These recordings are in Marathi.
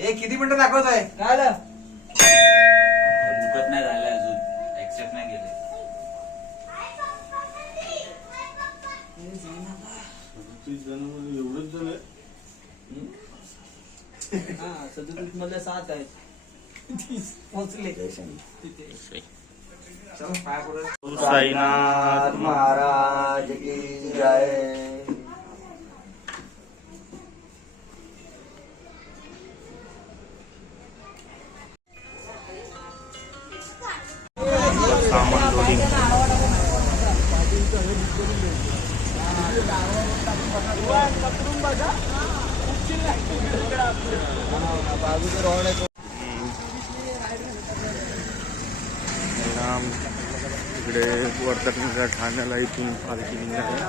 किती मिनिटं दाखवतोय काय आलं? दुखत नाही झालं अजून, ऍक्सेप्ट नाही केले. एवढंच झालंय. हा 37 मधले 7 आहेत. 30 पोहोचले तिथे. साईनाथ महाराज की जय. सामान लोडिंग. इकडे वर्तकनगर ठाण्याला इथून पालखी निघाली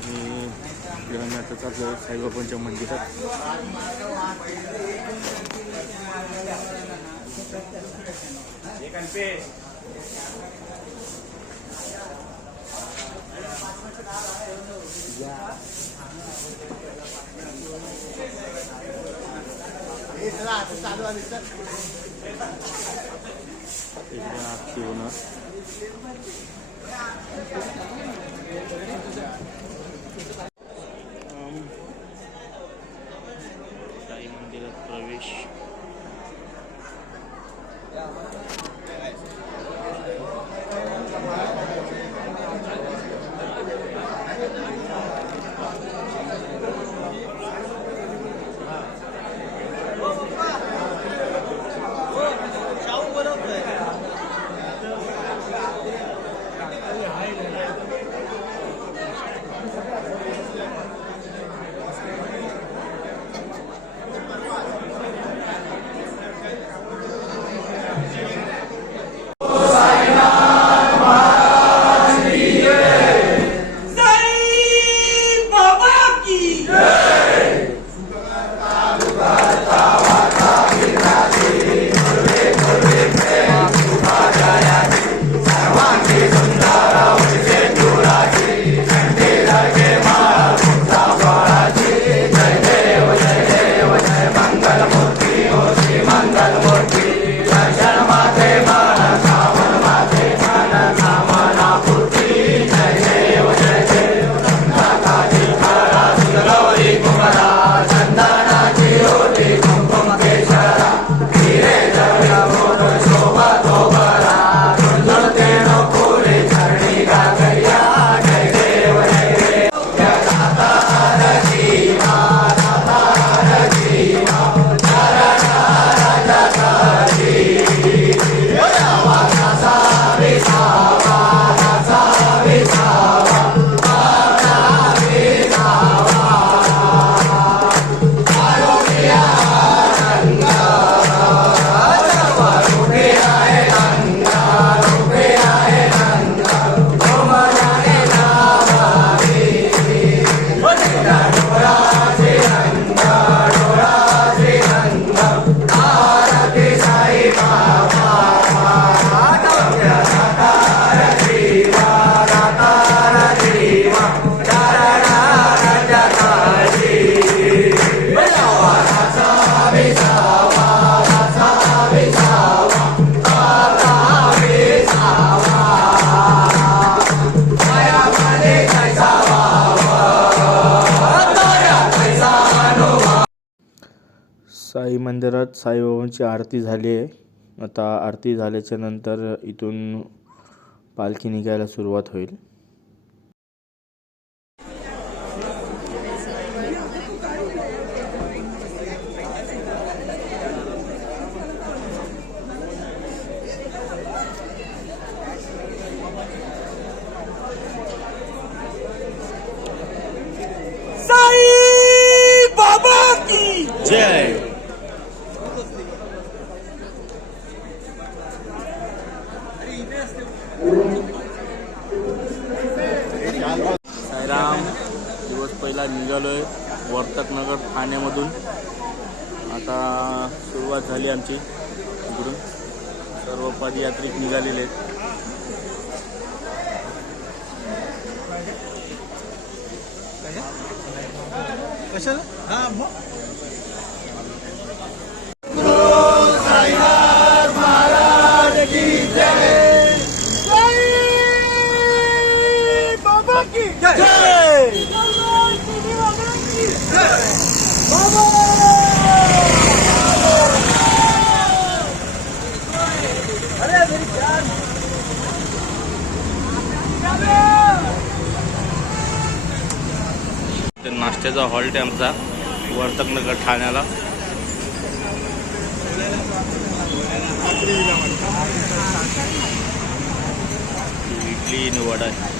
आणि आम्ही आता चाललो साईबाबांच्या मंदिरात. इकडे आरती होणार. साई मंदिरात प्रवेश. साई मंदिरात साईबाबांची आरती झाली आहे. आता आरती झाल्याच्या नंतर इथून पालखी निघायला सुरुवात होईल. साई बाबा की जय. साईराम. दिवस पहिला निघालोय वर्तकनगर ठाण्यामधून. आता सुरुवात झाली आमची. इकडून सर्व पदयात्रिक निघालेले आहेत. कशाला? हा मग इथे नाश्त्याचा हॉल्ट आहे आमचा वर्तकनगर ठाण्याला. इडली आणि वडा आहे.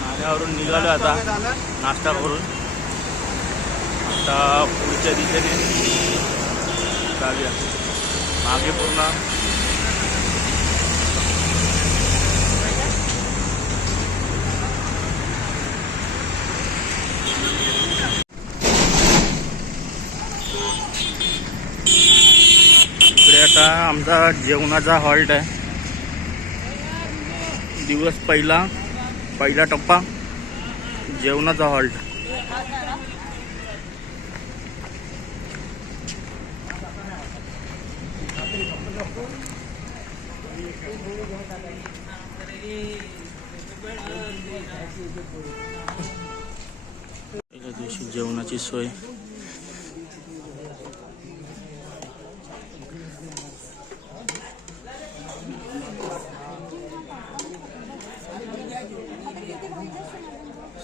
नाल्यावरून निघालो आता नाश्ता करून. आता पुढच्या दिशेने जाऊया. मागे पूर्ण इकडे आता आमचा जेवणाचा हॉल्ट आहे. दिवस पहिला टप्पा जेवणाचा हॉल्ट. पहिल्या दिवशी जेवणाची सोय.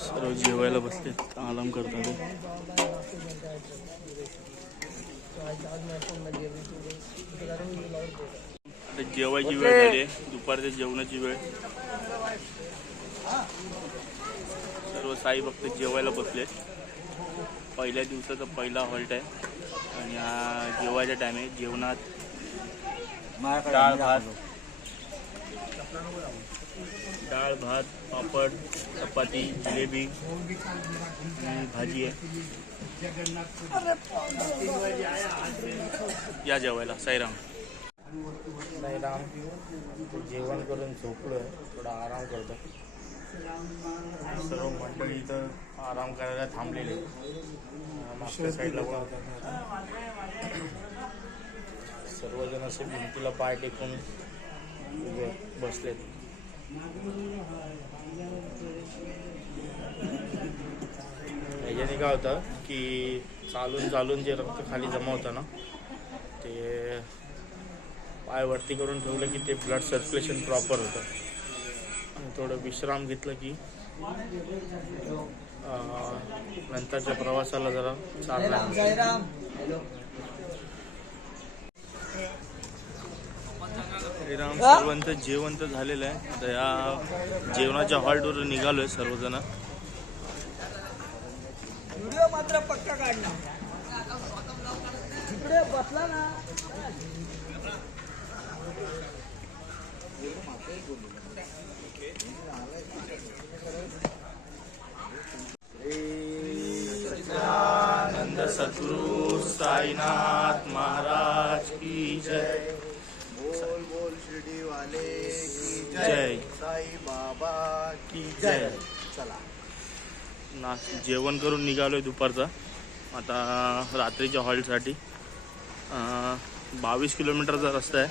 सर्व जेवायला बसले, आराम करतात. आता जेवायची वेळ झाली आहे, दुपारच्या जेवणाची वेळ. सर्व साई भक्त जेवायला बसले. पहिल्या दिवसाचा पहिला हॉल्ट आहे आणि हा जेवायचा टाइम आहे. जेवणात डाळ भात पापड चपाती जिलेबी आणि भाजी आहे. या जेवायला. साईराम जेवण करून झोपलोय, थोडा आराम करतो. सर्व मंडळी इथं आराम करायला थांबलेले. मागच्या साईडला सर्वजण असे भिंतीला पाय टेकून बसलेत. याच्याने काय होतं की चालून जे रक्त खाली जमा होतं ना, ते पाय वरती करून ठेवलं की ते ब्लड सर्क्युलेशन प्रॉपर होतं. आणि थोडं विश्राम घेतलं की नंतरच्या प्रवासाला जरा चालला. सर्वांचं जेवण तर झालेलं आहे. आता या जेवणाच्या हॉल्टवर निघालोय सर्वजण. व्हिडिओ मात्र पक्का काढला. तिकडे बसला ना. आनंद सद्गुरु साईनाथ महाराज की जय. बोल शिर्डी वाले की जय. साई बाबा की जय. चला जेवण करून निघालोय दुपारचा. आता रात्रीच्या हॉल्टसाठी 22 किलोमीटरचा रस्ता आहे.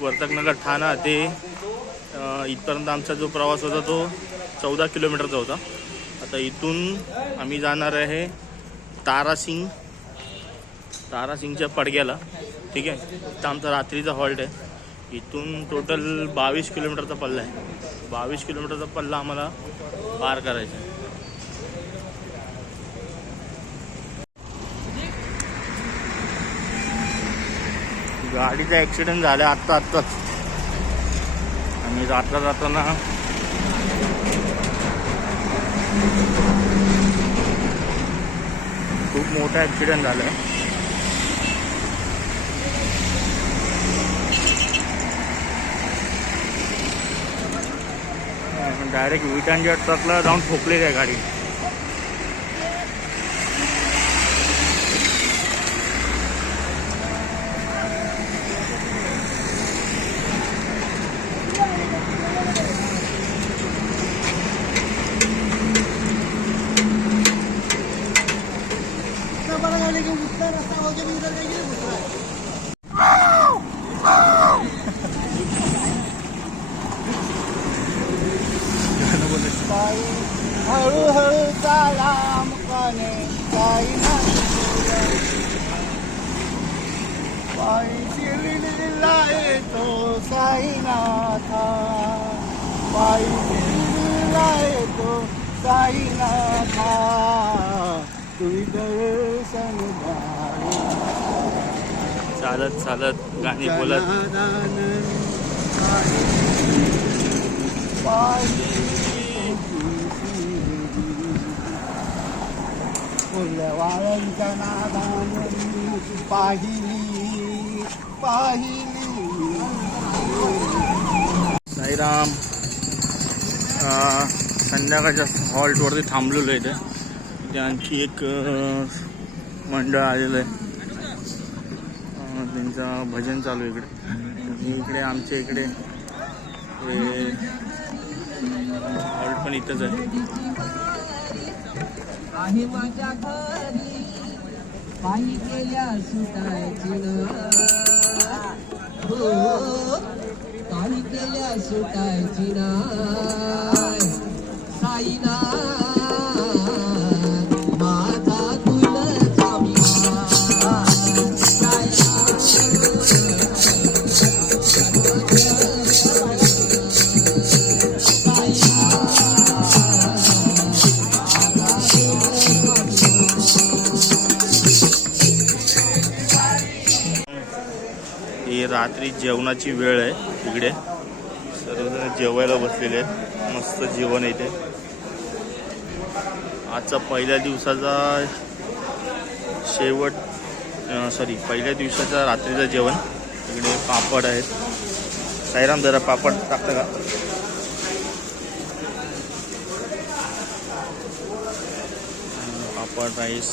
वर्तकनगर ठाणा ते इथपर्यंत आमचा जो प्रवास होता तो 14 किलोमीटरचा होता. आता इथून आम्ही जाणार आहे तारासिंगच्या पडग्याला. ठीक आहे, तर आमचा रात्रीचा हॉल्ट आहे. इथून टोटल 22 किलोमीटरचा पल्ला आहे. 22 किलोमीटरचा पल्ला आम्हाला पार करायचा आहे. गाडीचा ॲक्सिडेंट झाला आत्ताच. आणि जाताना खूप मोठा ॲक्सिडेंट झाला आहे. डायरेक्ट विटांच्या ट्रकला जाऊन ठोकलेली आहे गाडी. हळू हळूहळू चाला मुकाने साईनाथ पायी शिर्डीला येतो साईनाथा पायी शिर्डीला येतो साईनाथा तुम्ही दर्शन चालत चालत गाणी बोलत वाळांच्या नादानं पाहिली पाहिली. साईराम. संध्याकाळच्या हॉल्टवरती थांबलेलो आहे इथे. इथे आणखी एक मंडळ आलेलं आहे. त्यांचं भजन चालू आहे इकडे. आणि इकडे आमच्या इकडे हॉल्ट पण इथंच आहे. आहे माझ्या घरी पायी केल्या सुटायची ना हो पायी केल्या सुटायची ना साईना माझा तुला ही रात्री जेवणाची वेळ आहे. इकडे सर्वजण जेवायला बसलेले आहेत. मस्त जेवण इथे. आजचा पहिल्या दिवसाचा शेवट पहिल्या दिवसाचा रात्रीचं जेवण. इकडे पापड आहेत. साईराम जरा पापड टाकतं का? पापड राईस.